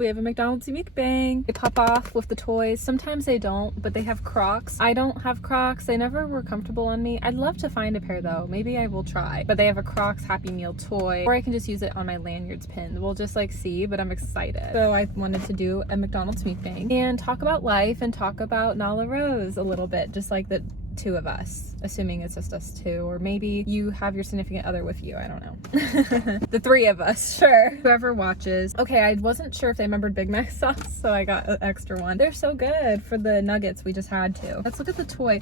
We have a McDonald's mukbang. They pop off with the toys. Sometimes they don't, but they have Crocs. I don't have Crocs. They never were comfortable on me. I'd love to find a pair though. Maybe I will try. But they have a Crocs Happy Meal toy, or I can just use it on my lanyards pin. We'll just like see, but I'm excited. So I wanted to do a McDonald's mukbang and talk about life and talk about Nala Rose a little bit, just like the two of us, assuming it's just us two, or maybe you have your significant other with you. I don't know. The three of us, sure. Whoever watches. Okay, I wasn't sure if they remembered Big Mac sauce, so I got an extra one. They're so good for the nuggets. We just had to. Let's look at the toy.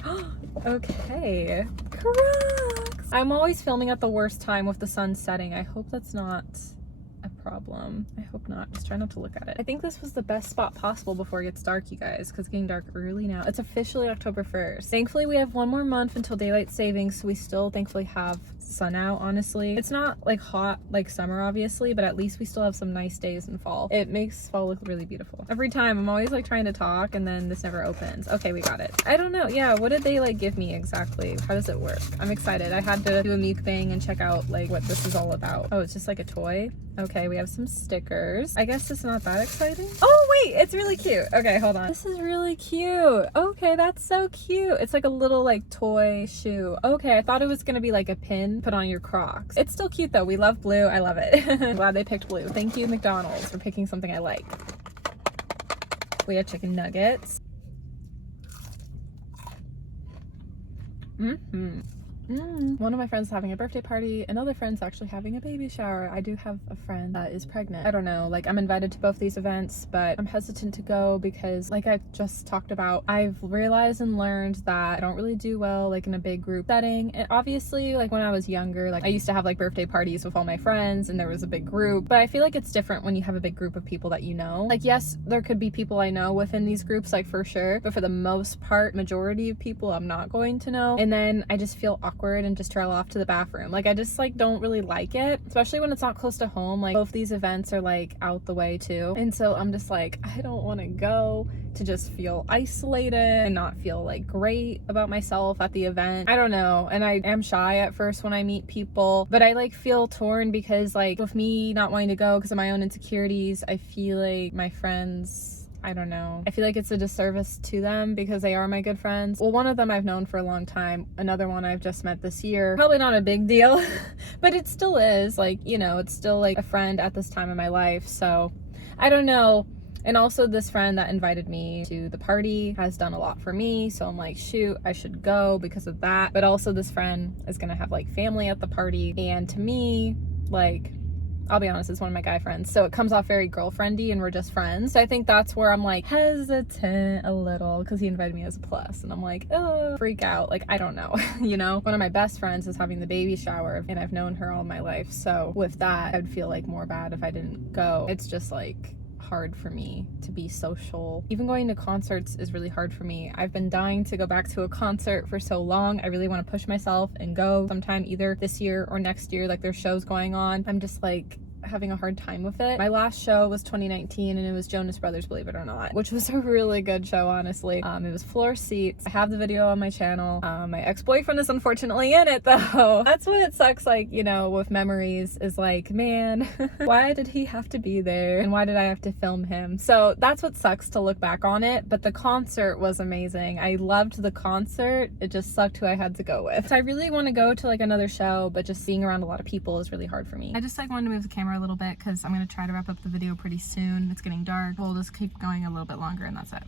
Okay, Crocs. I'm always filming at the worst time with the sun setting. I hope that's not a problem. I hope not. Just try not to look at it. I think this was the best spot possible before it gets dark, you guys, because it's getting dark early now. It's officially October 1st. Thankfully, we have one more month until daylight savings, so we still thankfully have sun out, honestly. It's not like hot like summer, obviously, but at least we still have some nice days in fall. It makes fall look really beautiful. Every time I'm always like trying to talk and then this never opens. Okay, we got it. I don't know. Yeah, what did they like give me exactly? How does it work? I'm excited. I had to do a mukbang and check out like what this is all about. Oh, it's just like a toy. Okay, we have some stickers. I guess it's not that exciting. Oh wait, it's really cute. Okay, hold on. This is really cute. Okay, that's so cute. It's like a little like toy shoe. Okay, I thought it was gonna be like a pin put on your Crocs. It's still cute though. We love blue. I love it. I'm glad they picked blue. Thank you, McDonald's, for picking something I like. We have chicken nuggets. One of my friends is having a birthday party. Another friend's actually having a baby shower. I do have a friend that is pregnant. I don't know, like I'm invited to both these events, but I'm hesitant to go because like I just talked about, I've realized and learned that I don't really do well like in a big group setting. And obviously like when I was younger, like I used to have like birthday parties with all my friends and there was a big group, but I feel like it's different when you have a big group of people that you know. Like yes, there could be people I know within these groups, like for sure, but for the most part, majority of people I'm not going to know. And then I just feel awkward and just trail off to the bathroom. Like I just like don't really like it, especially when it's not close to home. Like both these events are like out the way too, and so I'm just like I don't want to go to just feel isolated and not feel like great about myself at the event. I don't know, and I am shy at first when I meet people, but I like feel torn because like with me not wanting to go because of my own insecurities, I feel like my friends, I don't know, I feel like it's a disservice to them because they are my good friends. Well, one of them I've known for a long time, another one I've just met this year. Probably not a big deal, but it still is, like, you know, it's still like a friend at this time in my life, so I don't know. And also this friend that invited me to the party has done a lot for me, so I'm like, shoot, I should go because of that. But also this friend is gonna have like family at the party, and to me, like, I'll be honest, it's one of my guy friends, so it comes off very girlfriendy and we're just friends. So I think that's where I'm like hesitant a little because he invited me as a plus and I'm like, oh, freak out. Like, I don't know, you know? One of my best friends is having the baby shower and I've known her all my life. So with that, I'd feel like more bad if I didn't go. It's just like hard for me to be social. Even going to concerts is really hard for me. I've been dying to go back to a concert for so long. I really want to push myself and go sometime either this year or next year. Like there's shows going on. I'm just like having a hard time with it. My last show was 2019 and it was Jonas Brothers, believe it or not, which was a really good show, honestly. It was floor seats. I have the video on my channel. My ex-boyfriend is unfortunately in it though. That's what it sucks, like, you know, with memories is like, man, why did he have to be there and why did I have to film him? So that's what sucks to look back on it, but the concert was amazing. I loved the concert. It just sucked who I had to go with. So I really want to go to like another show, but just being around a lot of people is really hard for me. I just like wanted to move the camera a little bit because I'm going to try to wrap up the video pretty soon. It's getting dark. We'll just keep going a little bit longer and that's it.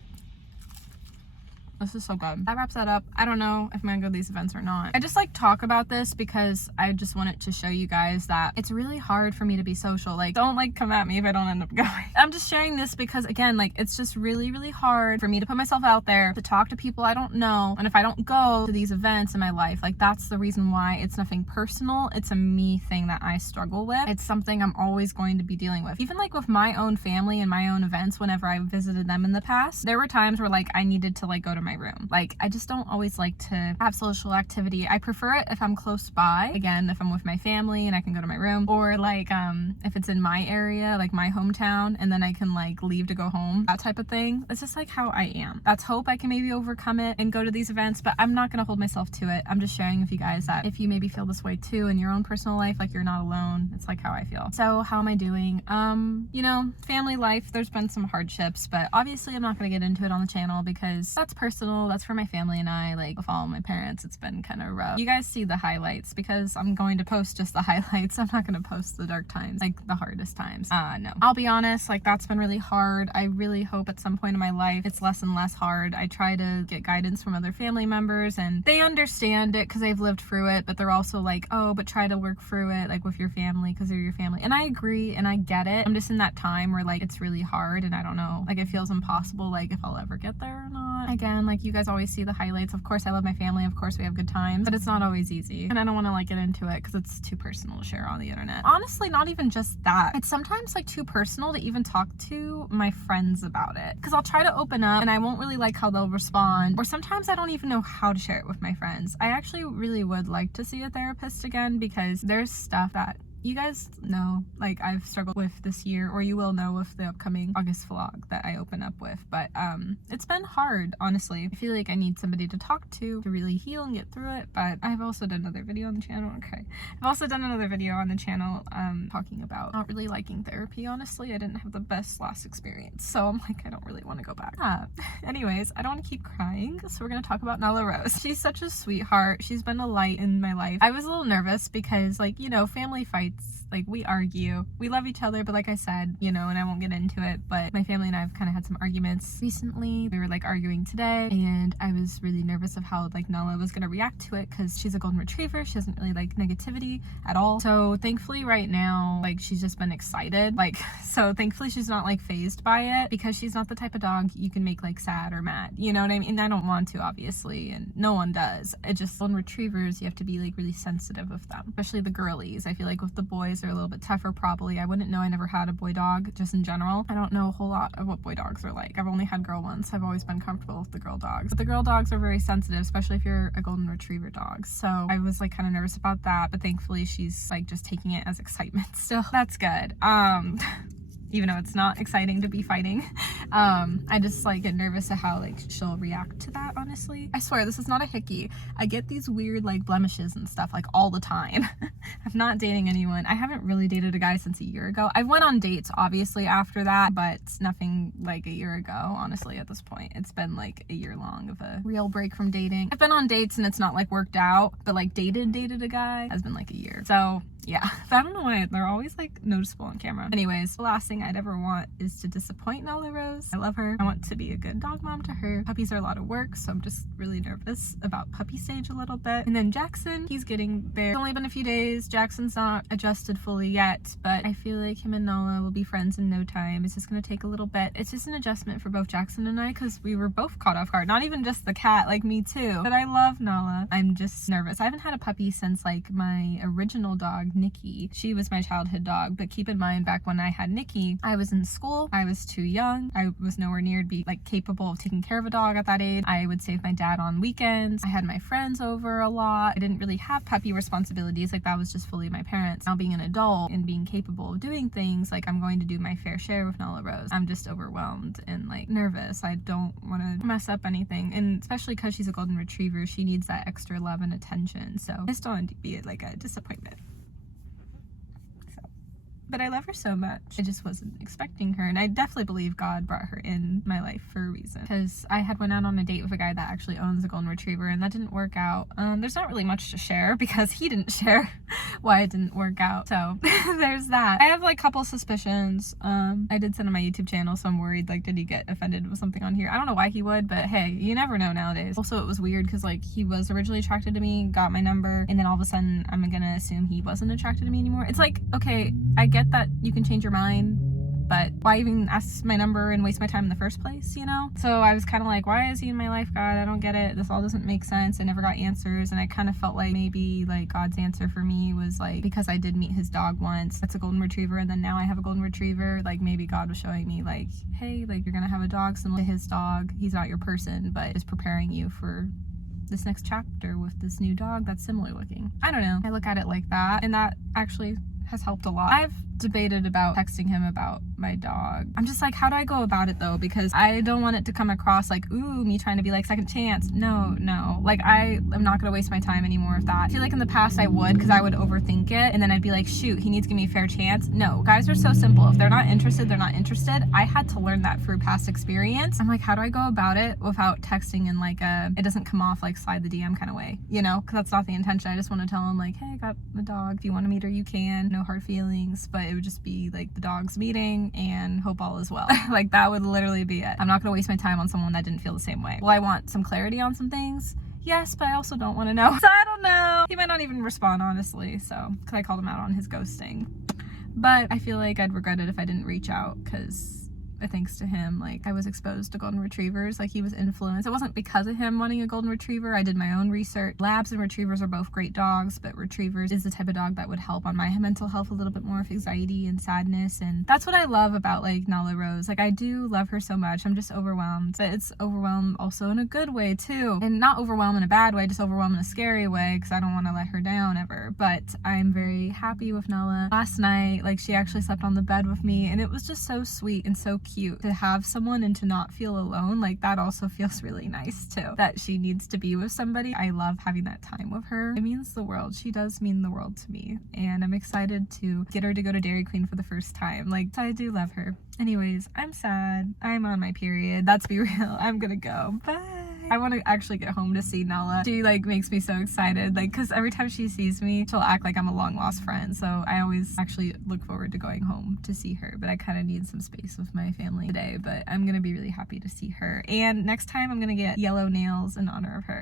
This is so good. That wraps that up. I don't know if I'm gonna go to these events or not. I just like talk about this because I just wanted to show you guys that it's really hard for me to be social. Like, don't like come at me if I don't end up going. I'm just sharing this because again, like it's just really, really hard for me to put myself out there, to talk to people I don't know. And if I don't go to these events in my life, like that's the reason why. It's nothing personal. It's a me thing that I struggle with. It's something I'm always going to be dealing with. Even like with my own family and my own events, whenever I visited them in the past, there were times where like I needed to like go to my my room. Like, I just don't always like to have social activity. I prefer it if I'm close by, again, if I'm with my family and I can go to my room, or like if it's in my area, like my hometown, and then I can like leave to go home, that type of thing. It's just like how I am. Let's hope I can maybe overcome it and go to these events, but I'm not gonna hold myself to it. I'm just sharing with you guys that if you maybe feel this way too in your own personal life, like you're not alone. It's like how I feel. So how am I doing? You know, family life, there's been some hardships, but obviously I'm not gonna get into it on the channel because that's personal. That's for my family and I. Like, with all my parents, it's been kind of rough. You guys see the highlights because I'm going to post just the highlights. I'm not gonna post the dark times, like the hardest times. No, I'll be honest, like that's been really hard. I really hope at some point in my life it's less and less hard. I try to get guidance from other family members and they understand it because they've lived through it, but they're also like, oh, but try to work through it like with your family because they're your family. And I agree and I get it. I'm just in that time where like it's really hard and I don't know, like it feels impossible, like if I'll ever get there or not. Again, like you guys always see the highlights. Of course I love my family, of course we have good times, but it's not always easy and I don't want to like get into it because it's too personal to share on the internet. Honestly, not even just that, it's sometimes like too personal to even talk to my friends about it because I'll try to open up and I won't really like how they'll respond, or sometimes I don't even know how to share it with my friends. I actually really would like to see a therapist again because there's stuff that you guys know, like I've struggled with this year, or you will know with the upcoming August vlog that I open up with, but it's been hard, honestly. I feel like I need somebody to talk to really heal and get through it, but I've also done another video on the channel, I've also done another video on the channel talking about not really liking therapy, honestly. I didn't have the best last experience, so I'm like, I don't really want to go back. Anyways, I don't want to keep crying, so we're gonna talk about Nala Rose. She's such a sweetheart. She's been a light in my life. I was a little nervous because, like, you know, family fights, like we argue, we love each other, but like I said, you know, and I won't get into it, but my family and I have kind of had some arguments recently. We were like arguing today and I was really nervous of how like Nala was gonna react to it because she's a golden retriever. She doesn't really like negativity at all. So thankfully right now, like she's just been excited, like, so thankfully she's not like phased by it because she's not the type of dog you can make like sad or mad, you know what I mean? And I don't want to, obviously, and no one does. It just, golden retrievers, you have to be like really sensitive with them, especially the girlies. I feel like with the boys are a little bit tougher probably. I wouldn't know, I never had a boy dog just in general. I don't know a whole lot of what boy dogs are like. I've only had girl ones. I've always been comfortable with the girl dogs, but the girl dogs are very sensitive, especially if you're a golden retriever dog. So I was like kind of nervous about that, but thankfully she's like just taking it as excitement still. That's good. Even though it's not exciting to be fighting. I just like get nervous at how like she'll react to that, honestly. I swear this is not a hickey. I get these weird like blemishes and stuff like all the time. I'm not dating anyone. I haven't really dated a guy since a year ago. I went on dates obviously after that, but nothing like a year ago, honestly, at this point. It's been like a year long of a real break from dating. I've been on dates and it's not like worked out, but like dated a guy has been like a year. So yeah, but I don't know why they're always like noticeable on camera. Anyways, the last thing I'd ever want is to disappoint Nala Rose. I love her. I want to be a good dog mom to her. Puppies are a lot of work, so I'm just really nervous about puppy stage a little bit. And then Jackson, he's getting there. It's only been a few days. Jackson's not adjusted fully yet, but I feel like him and Nala will be friends in no time. It's just gonna take a little bit. It's just an adjustment for both Jackson and I because we were both caught off guard. Not even just the cat, like me too. But I love Nala. I'm just nervous. I haven't had a puppy since like my original dog, Nikki. She was my childhood dog, but keep in mind back when I had Nikki, I was in school, I was too young, I was nowhere near to be like capable of taking care of a dog at that age. I would save my dad on weekends, I had my friends over a lot, I didn't really have puppy responsibilities, like that was just fully my parents. Now being an adult and being capable of doing things, like I'm going to do my fair share with Nala Rose. I'm just overwhelmed and like nervous. I don't want to mess up anything, and especially because she's a golden retriever, she needs that extra love and attention, so I just don't want to be like a disappointment. But I love her so much. I just wasn't expecting her, and I definitely believe God brought her in my life for a reason, because I had went out on a date with a guy that actually owns a golden retriever and that didn't work out. There's not really much to share because he didn't share why it didn't work out, so there's that. I have like a couple suspicions. I did send on my YouTube channel, so I'm worried like did he get offended with something on here. I don't know why he would, but hey, you never know nowadays. Also, it was weird because like he was originally attracted to me, got my number, and then all of a sudden I'm gonna assume he wasn't attracted to me anymore. It's like, okay, I get that you can change your mind, but why even ask my number and waste my time in the first place, you know? So I was kind of like, why is he in my life, God? I don't get it. This all doesn't make sense. I never got answers, and I kind of felt like maybe like God's answer for me was like, because I did meet his dog once, that's a golden retriever, and then now I have a golden retriever, like maybe God was showing me like, hey, like you're gonna have a dog similar to his dog. He's not your person, but is preparing you for this next chapter with this new dog that's similar looking. I don't know. I look at it like that, and that actually has helped a lot. I've debated about texting him about my dog. I'm just like, how do I go about it though? Because I don't want it to come across like, ooh, me trying to be like second chance. No, like I am not gonna waste my time anymore with that. I feel like in the past I would, because I would overthink it, and then I'd be like, shoot, he needs to give me a fair chance. No, guys are so simple. If they're not interested, they're not interested. I had to learn that through past experience. I'm like, how do I go about it without texting in like it doesn't come off like slide the DM kind of way, you know? Because that's not the intention. I just want to tell him like, hey, I got a dog. If you want to meet her, you can. No hard feelings. But it would just be like the dog's meeting and hope all is well. Like that would literally be it. I'm not gonna waste my time on someone that didn't feel the same way. Well, I want some clarity on some things. Yes, but I also don't want to know. So I don't know. He might not even respond, honestly. So, because I called him out on his ghosting. But I feel like I'd regret it if I didn't reach out, because thanks to him, like I was exposed to golden retrievers. Like he was influenced. It wasn't because of him wanting a golden retriever. I did my own research. Labs and retrievers are both great dogs, but retrievers is the type of dog that would help on my mental health a little bit more with anxiety and sadness. And that's what I love about like Nala Rose. Like I do love her so much. I'm just overwhelmed, but it's overwhelmed also in a good way too, and not overwhelmed in a bad way, just overwhelmed in a scary way, because I don't want to let her down ever. But I'm very happy with Nala. Last night, like she actually slept on the bed with me, and it was just so sweet and so cute to have someone and to not feel alone. Like that also feels really nice too, that she needs to be with somebody. I love having that time with her. It means the world. She does mean the world to me, and I'm excited to get her to go to Dairy Queen for the first time. Like I do love her. Anyways, I'm sad. I'm on my period. Let's be real. I'm gonna go. Bye. I want to actually get home to see Nala. She like makes me so excited, like because every time she sees me, she'll act like I'm a long lost friend. So I always actually look forward to going home to see her, but I kind of need some space with my family today. But I'm gonna be really happy to see her, and next time I'm gonna get yellow nails in honor of her.